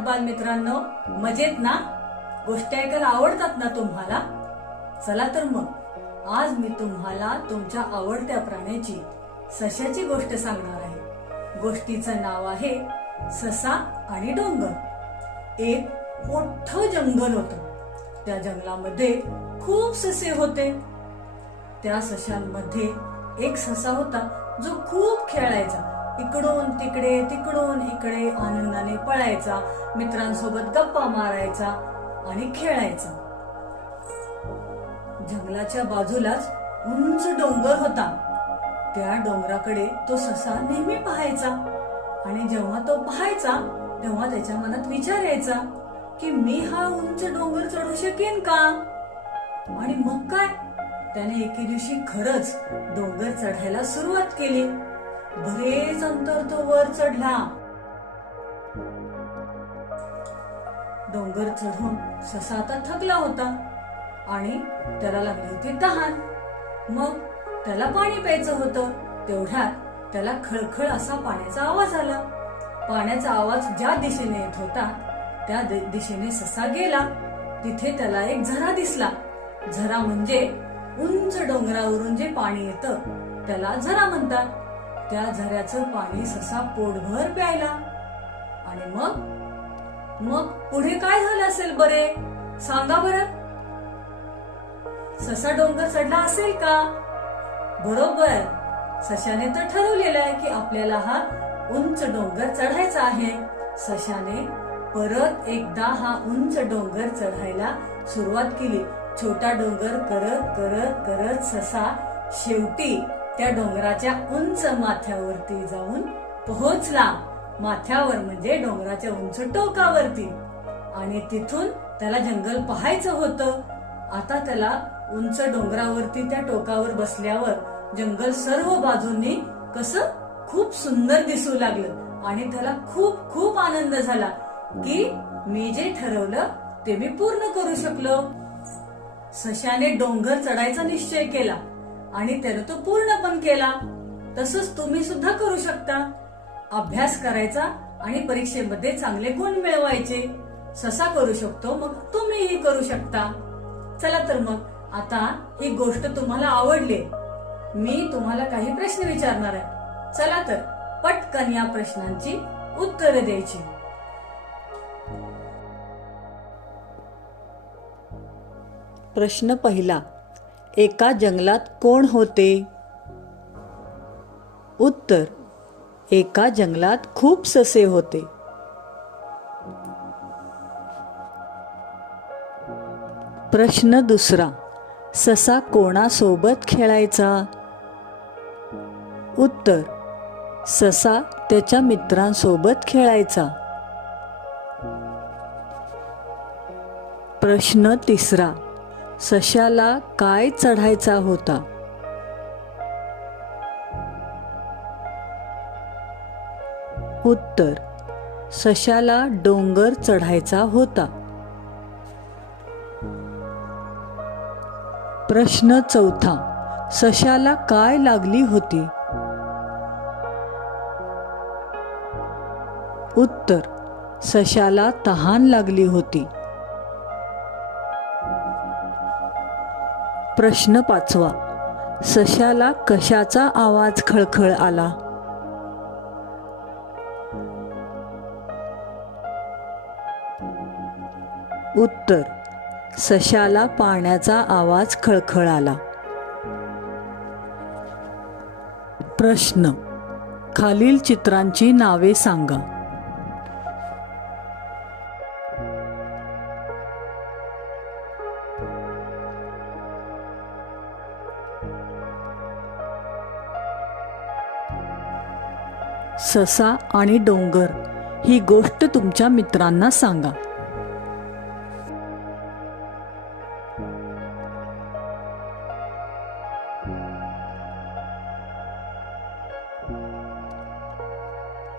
मित्रांनो मजेत ना? गोष्टी ऐकायला आवडतात ना तुम्हाला? चला तर मग आज मी तुम्हाला तुमच्या आवडत्या प्राण्याची सशाची गोष्ट सांगणार आहे. गोष्टीचं नाव आहे ससा आणि डोंगर. एक मोठं जंगल होत. त्या जंगलामध्ये खूप ससे होते. त्या सशांमध्ये एक ससा होता जो खूप खेळायचा. इकडून तिकडे तिकडून इकडे आनंदाने पळायचा मित्रांसोबत गप्पा मारायचा आणि खेळायचा. जंगलाच्या बाजूलाच उंच डोंगर होता. त्या डोंगराकडे तो ससा नेहमी पाहायचा आणि जेव्हा तो पाहायचा तेव्हा त्याच्या मनात विचार यायचा की मी हा उंच डोंगर चढू शकेन का? आणि मग काय? त्याने एके दिवशी खरंच डोंगर चढायला सुरुवात केली. बरेच अंतर तो वर चढला. डोंगर चढून ससा आता थकला होता आणि त्याला लागली होती तहान. मग त्याला पाणी प्यायचं होतं. तेवढ्यात त्याला खळखळ असा पाण्याचा आवाज आला. पाण्याचा आवाज ज्या दिशेने येत होता त्या दिशेने ससा गेला. तिथे त्याला एक झरा दिसला. झरा म्हणजे उंच डोंगरावरून जे पाणी येतं त्याला झरा म्हणतात. त्या झऱ्याचं पाणी ससा पोटभर प्यायला. आणि मग? मग पुढे काय झालं असेल बरे? सांगा बरं. ससा डोंगर चढला असेल का? बरोबर. सशाने तर ठरवलेलं आहे की आपल्याला हा उंच डोंगर चढायचा आहे. सशाने परत एकदा हा उंच डोंगर चढायला सुरुवात केली. छोटा डोंगर करत करत करत ससा शेवटी त्या डोंगराच्या उंच माथ्यावरती जाऊन पोहोचला. माथ्यावर म्हणजे डोंगराच्या उंच टोकावरती. आणि तिथून त्याला जंगल पाहायचं होतं. आता त्याला उंच डोंगरावरती त्या टोकावर बसल्यावर जंगल सर्व बाजूंनी कसं खूप सुंदर दिसू लागलं. आणि त्याला खूप खूप आनंद झाला की मी जे ठरवलं ते मी पूर्ण करू शकलो. सशाने डोंगर चढायचा निश्चय केला. आणि त्यानं तो पूर्ण पण केला. तसंच तुम्ही सुद्धा करू शकता. अभ्यास करायचा आणि परीक्षेमध्ये चांगले गुण मिळवायचे. ससा करू शकतो मग तुम्हीही करू शकता. चला तर मग आता ही गोष्ट तुम्हाला आवडली. मी तुम्हाला काही प्रश्न विचारणार आहे. चला तर पटकन या प्रश्नांची उत्तरे द्यायची. प्रश्न पहिला. एका जंगलात कोण होते? उत्तर एका जंगलात खूप ससे होते. प्रश्न दुसरा ससा कोणासोबत खेळायचा? उत्तर ससा त्याच्या मित्रांसोबत खेळायचा. प्रश्न तिसरा सशाला काय चढायचा होता? उत्तर सशाला डोंगर चढायचा होता. प्रश्न चौथा सशाला काय लागली होती? उत्तर सशाला तहान लागली होती. प्रश्न पाचवा. सशाला कशाचा आवाज खळखळ आला? उत्तर. सशाला पाण्याचा आवाज खळखळ आला. प्रश्न. खालील चित्रांची नावे सांगा. ससा आणि डोंगर ही गोष्ट तुमच्या मित्रांना सांगा.